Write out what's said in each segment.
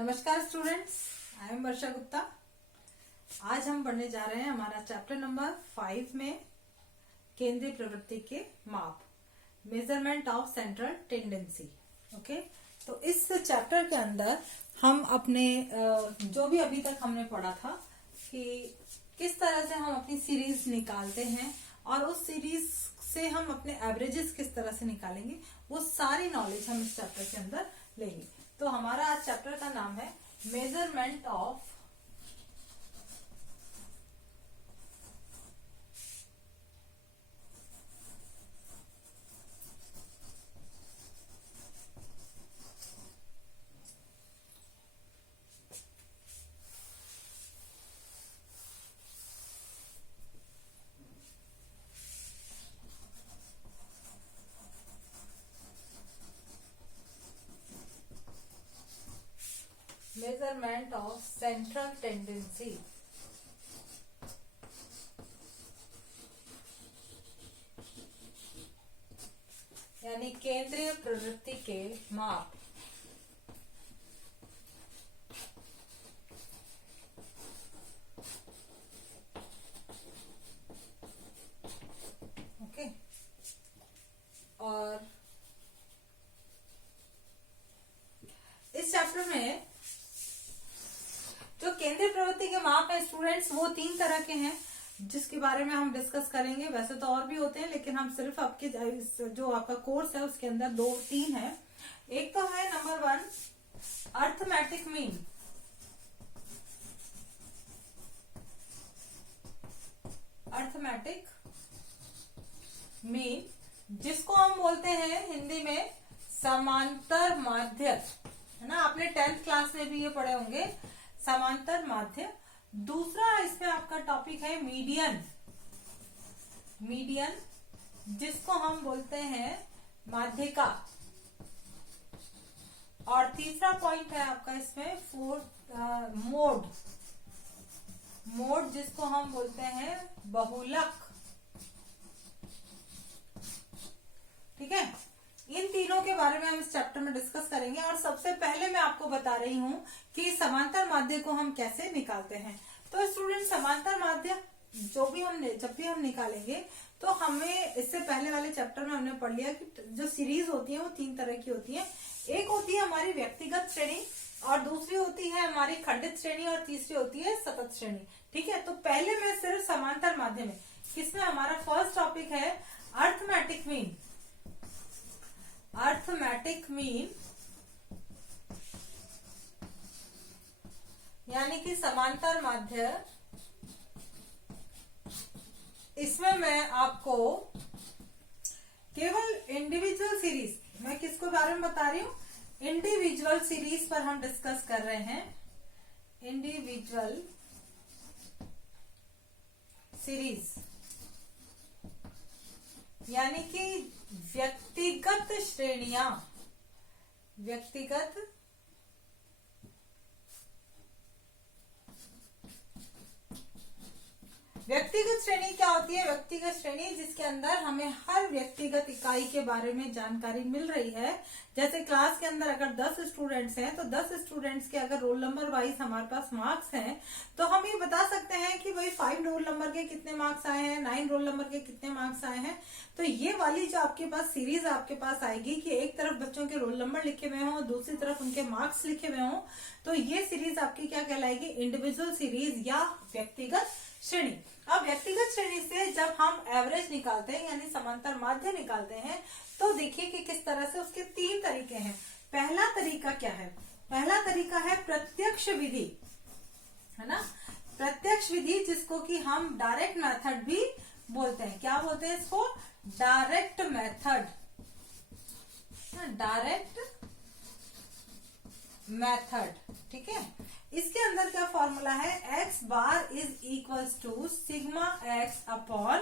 नमस्कार students, I am वर्षा गुप्ता। आज हम पढ़ने जा रहे हैं हमारा चैप्टर नंबर 5 में केंद्रीय प्रवृत्ति के माप, measurement of central tendency. Okay, तो इस चैप्टर के अंदर हम अपने जो भी अभी तक हमने पढ़ा था कि किस तरह से हम अपनी सीरीज निकालते हैं और उस सीरीज से हम अपने एवरेजेस किस तरह से निकालेंगे, वो सारी नॉलेज हम इस चैप्टर के अंदर लेंगे। तो हमारा आज चैप्टर का नाम है measurement of measurement of central tendency. यानी केंद्रीय प्रवृत्ति के माप। ओके, और इस चैप्टर में जो केंद्रीय प्रवृत्ति के माप है स्टूडेंट्स, वो 3 तरह के हैं जिसके बारे में हम डिस्कस करेंगे। वैसे तो और भी होते हैं, लेकिन हम सिर्फ आपके जो आपका कोर्स है उसके अंदर 2-3 है। एक तो है number 1 arithmetic mean. Arithmetic mean, जिसको हम बोलते हैं हिंदी में समांतर माध्य, है ना। आपने 10th क्लास में भी ये पढ़े होंगे, समांतर माध्य। दूसरा इसमें आपका टॉपिक है मीडियन। मीडियन, जिसको हम बोलते हैं माध्यिका। और तीसरा पॉइंट है आपका इसमें मोड। मोड, जिसको हम बोलते हैं बहुलक। ठीक है, इन तीनों के बारे में हम इस चैप्टर में डिस्कस करेंगे। और सबसे पहले मैं आपको बता रही हूं कि समांतर माध्य को हम कैसे निकालते हैं। तो स्टूडेंट, समांतर माध्य जब भी हम निकालेंगे तो हमें इससे पहले वाले चैप्टर में हमने पढ़ लिया कि जो सीरीज होती है वो 3 तरह की होती है। एक होती है हमारी व्यक्तिगत श्रेणी, और दूसरी होती है हमारी खंडित श्रेणी, और तीसरी होती है सतत श्रेणी। ठीक है, तो पहले मैं सिर्फ समांतर माध्य में, किसमें हमारा फर्स्ट टॉपिक है अर्थमेटिक मीन। अर्थमेटिक मीन यानी कि समांतर माध्य। इसमें मैं आपको केवल इंडिविजुअल सीरीज, मैं किसको बारे में बता रही हूं, इंडिविजुअल सीरीज पर हम डिस्कस कर रहे हैं। इंडिविजुअल सीरीज यानी कि व्यक्तिगत श्रेणियां। व्यक्तिगत श्रेणी क्या होती है? व्यक्तिगत श्रेणी जिसके अंदर हमें हर व्यक्तिगत इकाई के बारे में जानकारी मिल रही है। जैसे क्लास के अंदर अगर 10 स्टूडेंट्स हैं तो 10 स्टूडेंट्स के अगर रोल नंबर वाइज हमारे पास मार्क्स हैं, तो हम ये बता सकते हैं कि भाई 5 रोल नंबर के कितने मार्क्स आए हैं, 9 रोल नंबर के कितने मार्क्स आए हैं। तो ये वाली जो आपके पास सीरीज आपके पास आएगी कि एक तरफ बच्चों के रोल नंबर लिखे हुए हों, दूसरी तरफ उनके मार्क्स लिखे हुए हों, तो ये सीरीज आपकी क्या कहलाएगी? इंडिविजुअल सीरीज या व्यक्तिगत श्रेणी। अब व्यक्तिगत श्रेणी से जब हम एवरेज निकालते हैं यानी समांतर माध्य निकालते हैं, तो देखिए कि किस तरह से उसके 3 तरीके हैं। पहला तरीका क्या है? पहला तरीका है प्रत्यक्ष विधि, है ना। प्रत्यक्ष विधि, जिसको कि हम डायरेक्ट मेथड भी बोलते हैं। क्या बोलते हैं इसको? Direct method. डायरेक्ट मेथड, ठीक है। इसके अंदर क्या फॉर्मूला है? x bar is equals to sigma x upon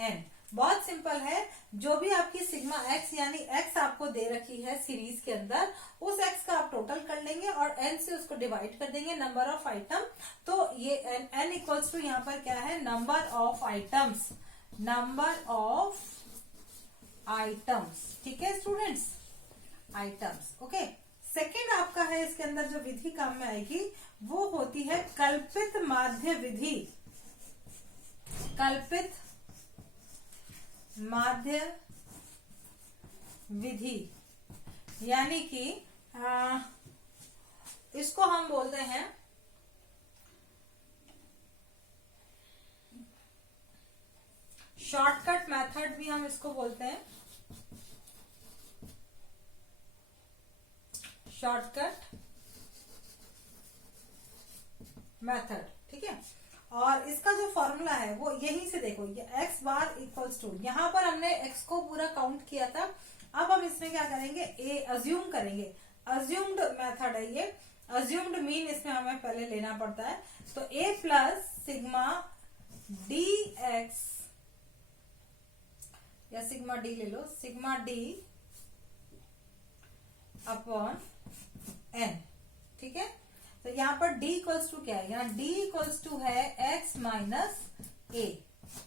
n। बहुत सिंपल है। जो भी आपकी सिग्मा x यानी x आपको दे रखी है सीरीज के अंदर, उस x का आप टोटल कर लेंगे और n से उसको डिवाइड कर देंगे नंबर ऑफ आइटम। तो ये n इक्वल्स टू यहाँ पर क्या है? Number of items. Number of items, ठीक है स्टूडेंट्स, आइटम्स। ओके, सेकंड आपका है इसके अंदर जो विधि काम में आएगी वो होती है कल्पित माध्य विधि। कल्पित माध्य विधि यानी कि इसको हम बोलते हैं शॉर्टकट मेथड भी हम इसको बोलते हैं, शॉर्टकट मेथड। ठीक है, और इसका जो फॉर्मूला है वो यहीं से देखो, ये x बार इक्वल्स टू, यहां पर हमने x को पूरा काउंट किया था। अब हम इसमें क्या करेंगे, a अज्यूम करेंगे, अज्यूम्ड मेथड है ये, अज्यूम्ड मीन इसमें हमें पहले लेना पड़ता है। तो a plus sigma D x या सिग्मा डी ले लो, सिग्मा डी अपॉन एन। ठीक है, तो यहाँ पर d इक्वल्स टू क्या है, यहाँ d इक्वल्स टू है x माइनस ए,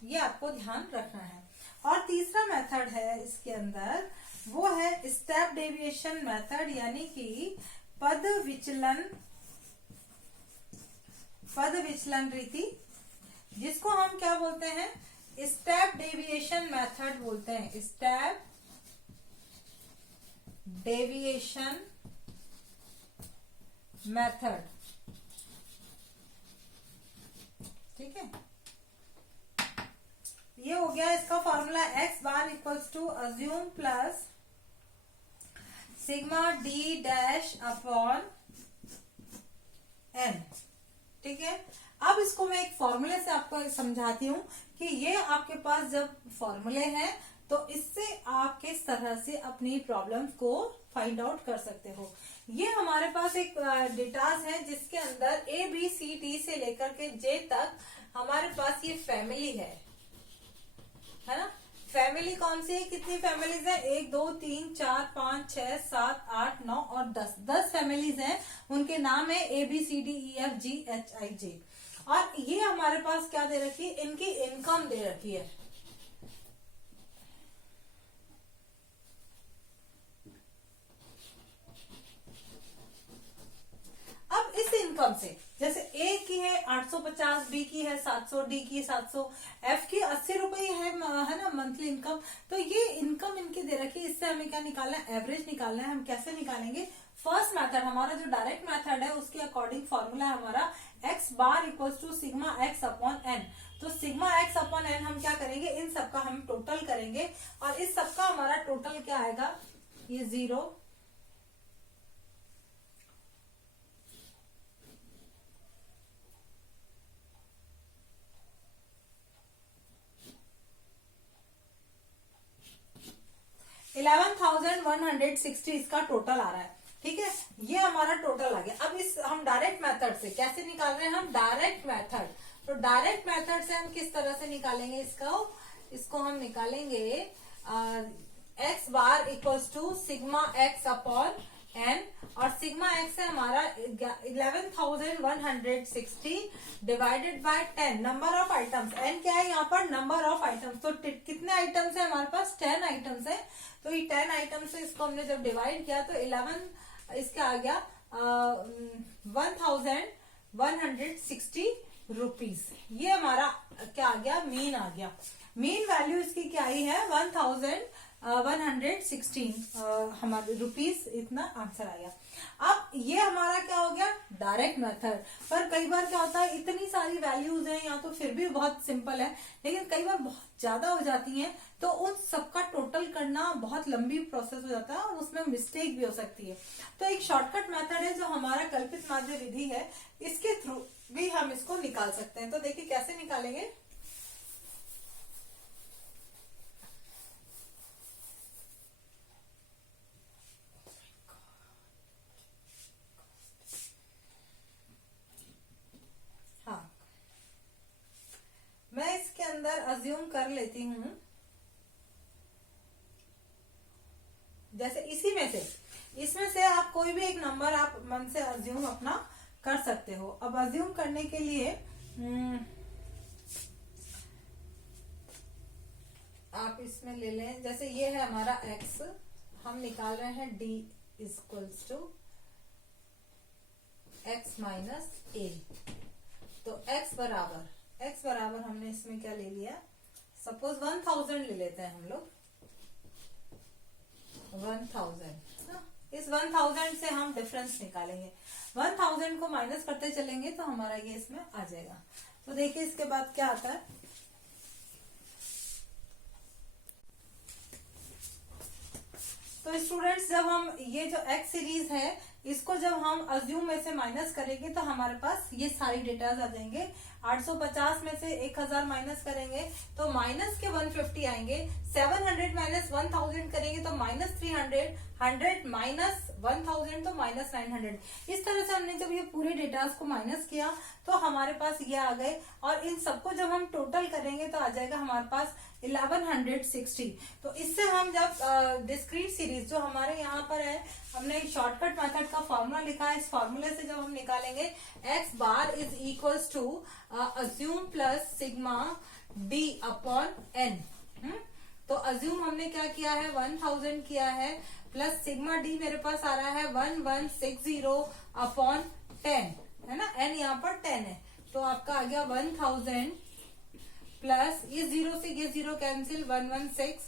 ये आपको ध्यान रखना है। और तीसरा मेथड है इसके अंदर वो है स्टेप डेविएशन मेथड, यानी कि पद विचलन रीति, जिसको हम क्या बोलते हैं, स्टेप डेविएशन मेथड बोलते हैं, स्टेप डेविएशन मेथड। ठीक है, ये हो गया इसका formula, x bar equals to assume plus sigma D dash upon N. ठीक है, अब इसको मैं एक फॉर्मूले से आपको समझाती हूँ कि ये आपके पास जब फॉर्मूले हैं तो इससे आप किस तरह से अपनी प्रॉब्लम्स को फाइंड आउट कर सकते हो। ये हमारे पास एक डेटास है जिसके अंदर ए बी सी डी से लेकर के जे तक हमारे पास ये फैमिली है ना। फैमिली कौन सी है, कितनी फैमिलीज है, 1 2 3 4 5 6 7 8 9 और 10 फैमिलीज हैं। उनके नाम है A B C D E F G H I J. और ये हमारे पास क्या दे रखी है, इनकी इनकम दे रखी है। अब इस इनकम से जैसे ए की है 850, बी की है 700, डी की 700, एफ की 80 रुपए है ना मंथली इनकम। तो ये इनकम इनकी दे रखी है, इससे हमें क्या निकालना है, एवरेज निकालना है। हम कैसे निकालेंगे, फर्स्ट मेथड हमारा जो डायरेक्ट मेथड है उसके अकॉर्डिंग फॉर्मूला है हमारा x bar equals to sigma x upon N. तो सिग्मा x अपॉन एन हम क्या करेंगे, इन सबका हम टोटल करेंगे और इस सबका हमारा टोटल क्या आएगा, ये 0 11,160 इसका टोटल आ रहा है। ठीक है, ये हमारा टोटल आ गया। अब इस हम डायरेक्ट मेथड से कैसे निकाल रहे हैं, हम डायरेक्ट मेथड, तो डायरेक्ट मेथड से हम किस तरह से निकालेंगे इसको हम निकालेंगे x bar equals to sigma x upon n, और सिग्मा x है हमारा 11,160 divided by 10 number of items. n क्या है यहाँ पर, नंबर ऑफ आइटम्स। तो कितने आइटम्स है हमारे पास, 10 आइटम्स है। तो ये 10 आइटम्स से इसको हमने जब डिवाइड किया तो 11 इसका आ गया 1,160 रुपीज। ये हमारा क्या आ गया, मीन आ गया। मीन वैल्यू इसकी क्या आई है, 1,116 हमारे रुपीज, इतना आंसर आ गया। अब ये हमारा क्या हो गया, डायरेक्ट मेथड। पर कई बार क्या होता है, इतनी सारी वैल्यूज हैं या तो फिर भी बहुत सिंपल है, लेकिन कई बार बहुत ज्यादा हो जाती हैं तो उन सबका टोटल करना बहुत लंबी प्रोसेस हो जाता है और उसमें मिस्टेक भी हो सकती है। तो एक शॉर्टकट मेथड है जो हमारा कल्पित माध्य विधि है, इसके थ्रू भी हम इसको निकाल सकते हैं। तो देखिए कैसे निकालेंगे, मैं इसके अंदर अज्यूम कर लेती हूं, जैसे इसमें से आप कोई भी एक नंबर आप मन से अज्यूम अपना कर सकते हो। अब अज्यूम करने के लिए आप इसमें ले लें, जैसे ये है हमारा x, हम निकाल रहे हैं d equals to x minus a। तो x बराबर हमने इसमें क्या ले लिया, सपोज 1000 ले लेते हैं हम लोग, 1000। इस 1000 से हम डिफरेंस निकालेंगे, 1000 को माइनस करते चलेंगे तो हमारा ये इसमें आ जाएगा। तो देखिए इसके बाद क्या आता है, तो स्टूडेंट्स जब हम ये जो x सीरीज है इसको जब हम अज्यूम में से माइनस करेंगे तो हमारे पास ये सारी डेटाज आ जाएंगे। 850 में से 1000 माइनस करेंगे तो माइनस के 150 आएंगे। 700 माइनस 1000 करेंगे तो माइनस 300, 100 माइनस 1000 तो माइनस 900। इस तरह से हमने जब ये पूरे डेटाज को माइनस किया तो हमारे पास ये आ गए, और इन सबको जब हम टोटल करेंगे तो आ जाएगा हमारे पास 1160। तो इससे हम जब डिस्क्रीट सीरीज जो हमारे यहाँ पर है, हमने शॉर्टकट मेथड का फॉर्मूला लिखा है, इस फॉर्मूले से जब हम निकालेंगे x bar is equals to assume plus sigma d upon n। तो अज्यूम हमने क्या किया है, 1000 किया है, प्लस सिग्मा d मेरे पास आ रहा है 1160 अपॉन 10, है ना, n यहाँ पर 10 है, तो आपका आ गया 1000 प्लस ये 0 से ये 0 कैंसिल, 116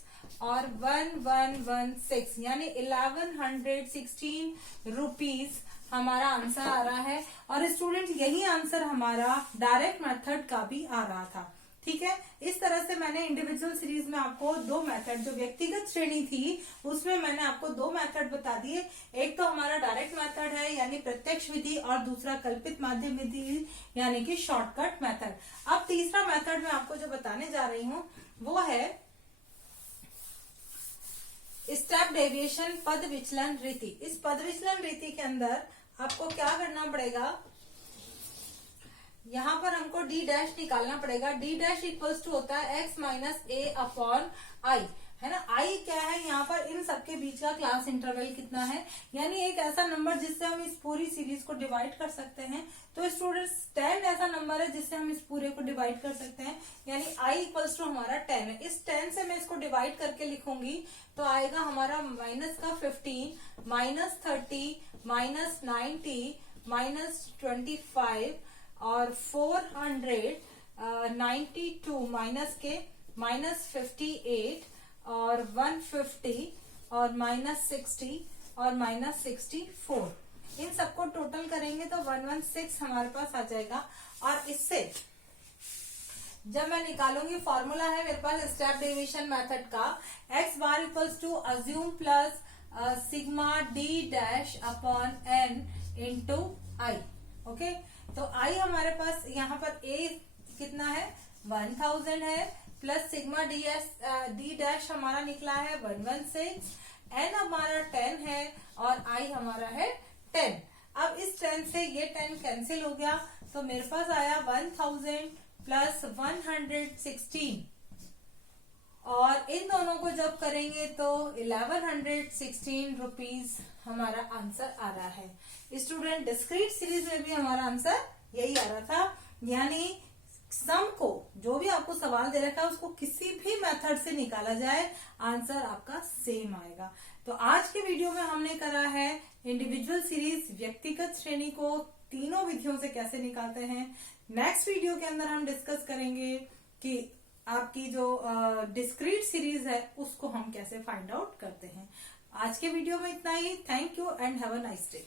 और 1116 यानी 1116 रुपीज हमारा आंसर आ रहा है। और स्टूडेंट यही आंसर हमारा डायरेक्ट मेथड का भी आ रहा था। ठीक है, इस तरह से मैंने इंडिविजुअल सीरीज में आपको दो मेथड, जो व्यक्तिगत श्रेणी थी उसमें मैंने आपको दो मेथड बता दिए। एक तो हमारा डायरेक्ट मेथड है यानी प्रत्यक्ष विधि, और दूसरा कल्पित माध्यम विधि यानी कि शॉर्टकट मेथड। अब तीसरा मेथड मैं आपको जो बताने जा रही हूँ वो है स्टेप डेविएशन, पद विचलन रीति। इस पद विचलन रीति के अंदर आपको क्या करना पड़ेगा, यहाँ पर हमको d डैश निकालना पड़ेगा। d डैश इक्वल्स टू होता है x minus a upon I, है ना। i क्या है, यहाँ पर इन सबके बीच का क्लास इंटरवल कितना है, यानी एक ऐसा नंबर जिससे हम इस पूरी सीरीज को डिवाइड कर सकते हैं। तो स्टूडेंट्स 10 ऐसा नंबर है जिससे हम इस पूरे को डिवाइड कर सकते हैं, यानी i इक्वल्स टू हमारा 10 है। इस 10 से मैं इसको डिवाइड करके लिखूंगी तो आएगा हमारा माइनस का 15, माइनस 30, माइनस 90, माइनस 25 और 492 माइनस के माइनस 58 और 150 और माइनस 60 और माइनस 64। इन सबको टोटल करेंगे तो 116 हमारे पास आ जाएगा। और इससे जब मैं निकालूंगी, फॉर्मूला है मेरे पास स्टेप डेविएशन मेथड का, x bar equals to assume plus sigma d dash upon n into I. Okay, तो i हमारे पास यहाँ पर a कितना है, 1000 है, प्लस सिग्मा d डैश हमारा निकला है 116, n हमारा 10 है और i हमारा है 10। अब इस 10 से ये 10 कैंसिल हो गया तो मेरे पास आया 1000 प्लस 116, और इन दोनों को जब करेंगे तो 1116 रुपीज हमारा आंसर आ रहा है। स्टूडेंट डिस्क्रीट सीरीज में भी हमारा आंसर यही आ रहा था, यानी सम को जो भी आपको सवाल दे रखा है उसको किसी भी मेथड से निकाला जाए आंसर आपका सेम आएगा। तो आज के वीडियो में हमने करा है इंडिविजुअल सीरीज, व्यक्तिगत श्रेणी को तीनों विधियों से कैसे निकालते हैं। नेक्स्ट वीडियो के अंदर हम डिस्कस करेंगे कि आपकी जो डिस्क्रीट सीरीज है उसको हम कैसे फाइंड आउट करते हैं। आज के वीडियो में इतना ही। Thank you and have a nice day.